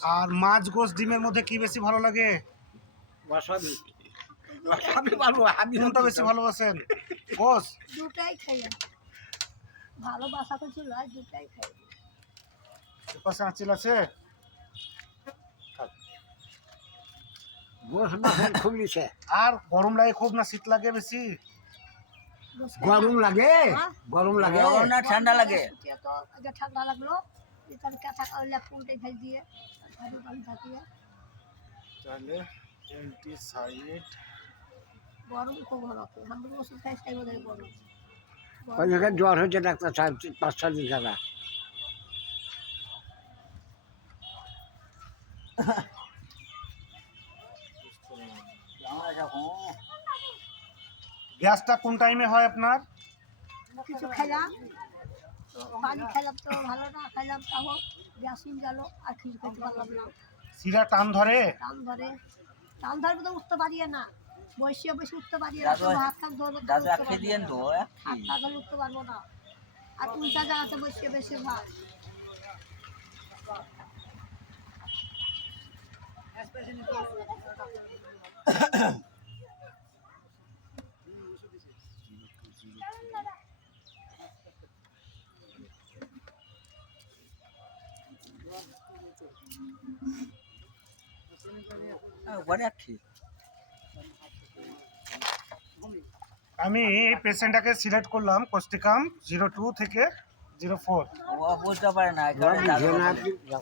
আর মাছ গোস ডিমের মধ্যে কি বেশি ভালো লাগে? ওয়াসাবি ওয়াসাবি ভালো আমি কোনটা বেশি ভালোবাসেন? গোস? দুটাই খাই ভালোবাসা তো ছিল আর দুটাই খাই। পাশে আঁচিল আছে? গোস মাছের খুব ইচ্ছে। আর গরম লাগে খুব না শীত লাগে বেশি? গরম লাগে, গরম লাগে না ঠান্ডা লাগে? তো আগে ঠান্ডা লাগলো এখানে কাঁথা কাউলা পুরোটাই ফেল দিয়ে ভালো থাকিয়ে তাহলে এলটি সাইড গরম খুব ভালো আমরা ওষুধ খাই তাই বোধহয় গরম ওই জায়গায় জ্বর হয়েছে ডাক্তার সাহেব 5-6 দিন ছাড়া। গ্যাসটা কোন টাইমে হয় আপনার? কিছু খাইলাম পানি খাইলাম তো ভালো না খাইলাম তাও গ্যাস হয়ে গেল আর কিছু খেতে পারলাম না। শিরা টান ধরে? টান ধরে তো উঠতে পারিয়ে না বসে বসে উঠতে পারিয়ে না দাদু হাত কান ধরবো দাদু খেয়ে দিয়েন তো হাত পা ধরে উঠতে পারবো না আর উল্টা জায়গাতে বসে বেশিরভাগ ঘরে রাখি। আমি এই পেশেন্টটাকে সিলেক্ট করলাম কোস্টিকাম 02 থেকে 04। ও বুঝতে পারে না বুঝে না